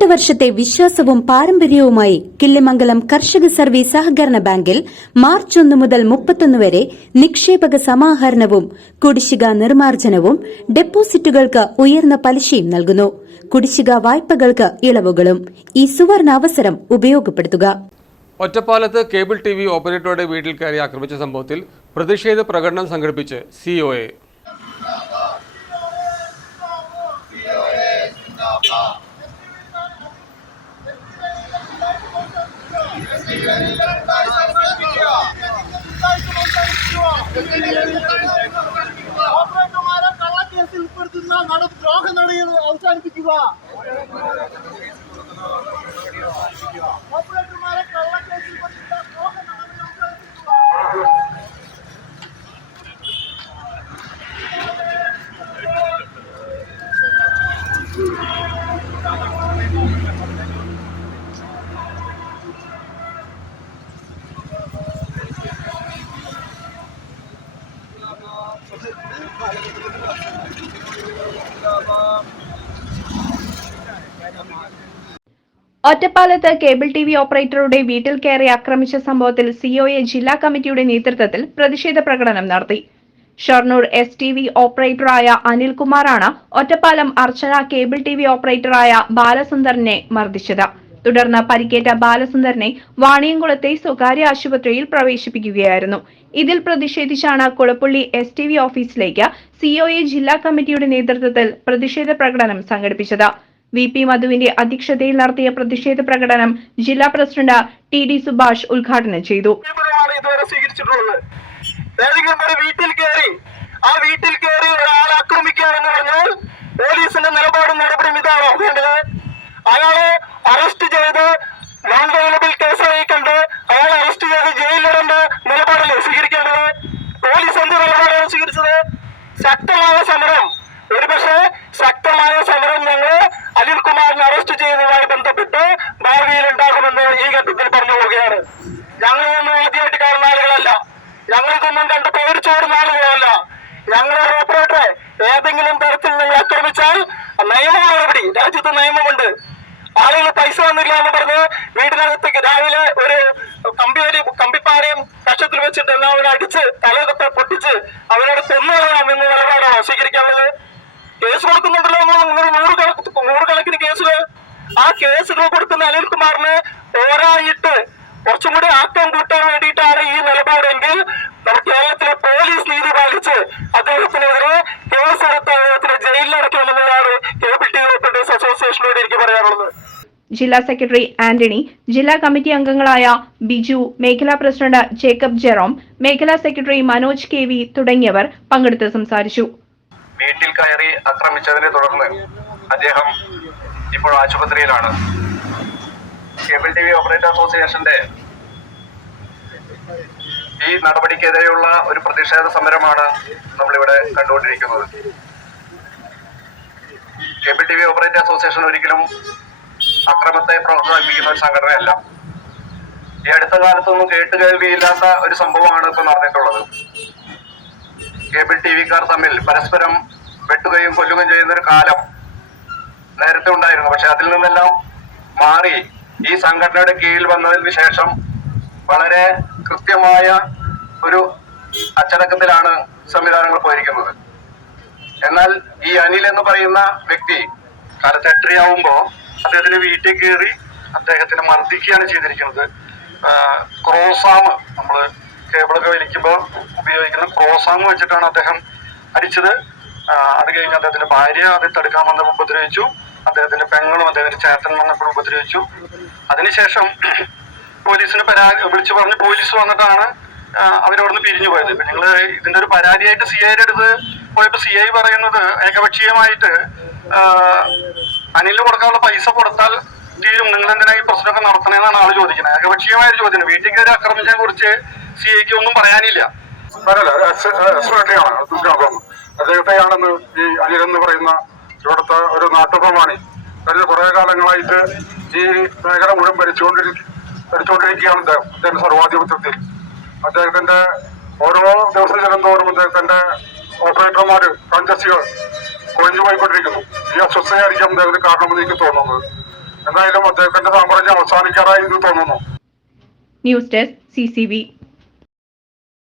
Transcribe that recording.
പതിനെട്ട് വർഷത്തെ വിശ്വാസവും പാരമ്പര്യവുമായി കിള്ളിമംഗലം കർഷക സർവീസ് സഹകരണ ബാങ്കിൽ മാർച്ച് ഒന്ന് മുതൽ മുപ്പത്തൊന്ന് വരെ നിക്ഷേപക സമാഹരണവും കുടിശ്ശിക നിർമ്മാർജനവും ഡെപ്പോസിറ്റുകൾക്ക് ഉയർന്ന പലിശയും നൽകുന്നു. കുടിശ്ശിക വായ്പകൾക്ക് ഇളവുകളും. ഈ സുവർണ അവസരം ഉപയോഗപ്പെടുത്തുക. ഒറ്റപ്പാലത്ത് കേബിൾ ടി വി ഓപ്പറേറ്ററുടെ വീട്ടിൽ കയറി ആക്രമിച്ച സംഭവത്തിൽ പ്രതിഷേധ പ്രകടനം സംഘടിപ്പിച്ച് സിഒഎ ഓപ്പറേറ്റർമാരെ കള്ളക്കേസിൽ ഉൾപ്പെടുത്തുന്ന നട ദ്രോഹ നടപടികൾ അവസാനിപ്പിക്കുക ഒറ്റപ്പാലത്ത് കേബിൾ ടി വി ഓപ്പറേറ്ററുടെ വീട്ടിൽ കയറി ആക്രമിച്ച സംഭവത്തിൽ സിഒഎ ജില്ലാ കമ്മിറ്റിയുടെ നേതൃത്വത്തിൽ പ്രതിഷേധ പ്രകടനം നടത്തി. ഷൊർണൂർ എസ് ടി വി ഓപ്പറേറ്ററായ അനിൽകുമാറാണ് Ottapalam Archana cable T V ഓപ്പറേറ്ററായ ബാലസുന്ദറിനെ മർദ്ദിച്ചത്. തുടർന്ന് പരിക്കേറ്റ ബാലസുന്ദറിനെ വാണിയംകുളത്തെ സ്വകാര്യ ആശുപത്രിയിൽ പ്രവേശിപ്പിക്കുകയായിരുന്നു. ഇതിൽ പ്രതിഷേധിച്ചാണ് കുളപ്പള്ളി എസ് ടി വി ഓഫീസിലേക്ക് സിഒഎ ജില്ലാ കമ്മിറ്റിയുടെ നേതൃത്വത്തിൽ പ്രതിഷേധ പ്രകടനം സംഘടിപ്പിച്ചത്. വി പി മധുവിന്റെ അധ്യക്ഷതയിൽ നടത്തിയ പ്രതിഷേധ പ്രകടനം ജില്ലാ പ്രസിഡന്റ് ടി ഡി സുഭാഷ് ഉദ്ഘാടനം ചെയ്തു. പോലീസിന്റെ നിലപാടും നടപടിയും ഇതാണോ അയാളെ ഞങ്ങളൊരു ഓപ്പറേറ്ററെ ഏതെങ്കിലും തരത്തിൽ നിങ്ങൾ ആക്രമിച്ചാൽ നിയമ നടപടി രാജ്യത്ത് നിയമമുണ്ട്. ആളുകൾ പൈസ തന്നില്ല എന്ന് പറഞ്ഞ് വീടിനകത്തേക്ക് രാവിലെ ഒരു കമ്പിയരി കമ്പിപ്പാരയും കക്ഷത്തിൽ വെച്ചിട്ട് എല്ലാവരും അടിച്ച് തലതൊക്കെ പൊട്ടിച്ച് അവരോട് കൊന്നുകളയാം എന്ന നിലപാടാണോ സ്വീകരിക്കാനുള്ളത്? കേസ് കൊടുക്കുന്നുണ്ടല്ലോ നിങ്ങൾ നൂറുകണക്ക് നൂറുകണക്കിന് കേസുകൾ. ആ കേസുകൾ കൊടുക്കുന്ന അനിൽകുമാറിന് പോരായിട്ട് കുറച്ചും കൂടി ആക്കം പാലിച്ച് അദ്ദേഹത്തിനെതിരെ കേസെടുത്ത് അദ്ദേഹത്തിന് ജയിലിലടക്കണമെന്നാണ് കേബിൾ ടി വി ഓപ്പറേറ്റേഴ്സ് അസോസിയേഷനോട് എനിക്ക് പറയാനുള്ളത്. ജില്ലാ സെക്രട്ടറി ആന്റണി ജില്ലാ കമ്മിറ്റി അംഗങ്ങളായ ബിജു മേഖലാ പ്രസിഡന്റ് ജേക്കബ് ജെറോം മേഖലാ സെക്രട്ടറി മനോജ് കെ വി തുടങ്ങിയവർ പങ്കെടുത്ത് സംസാരിച്ചു. വീട്ടിൽ കയറി ആക്രമിച്ചതിനെ തുടർന്ന് അദ്ദേഹം ഇപ്പോൾ ആശുപത്രിയിലാണ്. കേബിൾ ടി വി ഓപ്പറേറ്റർ അസോസിയേഷന്റെ ഈ നടപടിക്കെതിരെയുള്ള ഒരു പ്രതിഷേധ സമരമാണ് നമ്മളിവിടെ കണ്ടുകൊണ്ടിരിക്കുന്നത്. Cable T V operator association ഒരിക്കലും അക്രമത്തെ പ്രോത്സാഹിപ്പിക്കുന്ന ഒരു സംഘടനയല്ല. ഈ അടുത്ത കാലത്തൊന്നും കേട്ടുകേൾവിയില്ലാത്ത ഒരു സംഭവമാണ് ഇപ്പൊ നടന്നിട്ടുള്ളത്. കേബിൾ ടി വിക്കാർ തമ്മിൽ പരസ്പരം വെട്ടുകയും കൊല്ലുകയും ചെയ്യുന്ന ഒരു കാലം നേരത്തെ ഉണ്ടായിരുന്നു. പക്ഷെ അതിൽ നിന്നെല്ലാം മാറി ഈ സംഘടനയുടെ കീഴിൽ വന്നതിന് ശേഷം വളരെ കൃത്യമായ ഒരു അച്ചടക്കത്തിലാണ് സംവിധാനങ്ങൾ പോയിരിക്കുന്നത്. എന്നാൽ ഈ അനിൽ എന്ന് പറയുന്ന വ്യക്തി കാലത്ത് എട്ടരയാവുമ്പോ അദ്ദേഹത്തിന്റെ വീട്ടിൽ കയറി അദ്ദേഹത്തിനെ മർദ്ദിക്കുകയാണ് ചെയ്തിരിക്കുന്നത്. ക്രോസാം നമ്മൾ കേബിളൊക്കെ വലിക്കുമ്പോൾ ഉപയോഗിക്കുന്ന ക്രോസാം വെച്ചിട്ടാണ് അദ്ദേഹം അടിച്ചത്. അത് കഴിഞ്ഞ് അദ്ദേഹത്തിന്റെ ഭാര്യ അത് തടുക്കാൻ വന്നപ്പോൾ ഉപദ്രവിച്ചു. അദ്ദേഹത്തിന്റെ പെങ്ങളും അദ്ദേഹത്തിന്റെ ചേട്ടൻ വന്നപ്പോൾ ഉപദ്രവിച്ചു. അതിനുശേഷം പോലീസിന് പരാതി വിളിച്ചു പറഞ്ഞ് പോലീസ് വന്നിട്ടാണ് അവരവിടുന്ന് പിരിഞ്ഞു പോയത്. നിങ്ങൾ ഇതിന്റെ ഒരു പരാതിയായിട്ട് സി ഐയുടെ അടുത്ത് പോയപ്പോ സി ഐ പറയുന്നത് ഏകപക്ഷീയമായിട്ട് അനിലിന് കൊടുക്കാനുള്ള പൈസ കൊടുത്താൽ തീരും. നിങ്ങൾ എന്തിനാ ഈ പ്രശ്നമൊക്കെ നടത്തണേന്നാണ് ആൾ ചോദിക്കുന്നത്. ഏകപക്ഷീയമായ ഒരു ചോദ്യം വീട്ടിൽ കയറി ആക്രമിച്ചതിനെ കുറിച്ച് സി ഐക്ക് ഒന്നും പറയാനില്ല. അദ്ദേഹത്തെയാണെന്ന് ഈ അനിൽ എന്ന് പറയുന്ന ഇവിടുത്തെ ഒരു നാട്ടുപ്രമാണി. കഴിഞ്ഞ കുറെ കാലങ്ങളായിട്ട് ഈ മേഖല മുഴുവൻ ഭരിച്ചുകൊണ്ടിരി ഭരിച്ചുകൊണ്ടിരിക്കുകയാണ് അദ്ദേഹം സർവാധിപത്യത്തിൽ. അദ്ദേഹത്തിന്റെ ഓരോ ദിവസം ചെല്ലുന്തോറും അദ്ദേഹത്തിന്റെ ഓപ്പറേറ്റർമാര് ഫ്രാഞ്ചൈസികൾ കൊഴിഞ്ഞു പോയിക്കൊണ്ടിരിക്കുന്നു. ഈ അസ്വസ്ഥയായിരിക്കും അദ്ദേഹത്തിന് കാരണമെന്ന് എനിക്ക് തോന്നുന്നത്. എന്തായാലും അദ്ദേഹത്തിന്റെ സാമ്രാജ്യം അവസാനിക്കാറായി എന്ന് തോന്നുന്നു. News desk C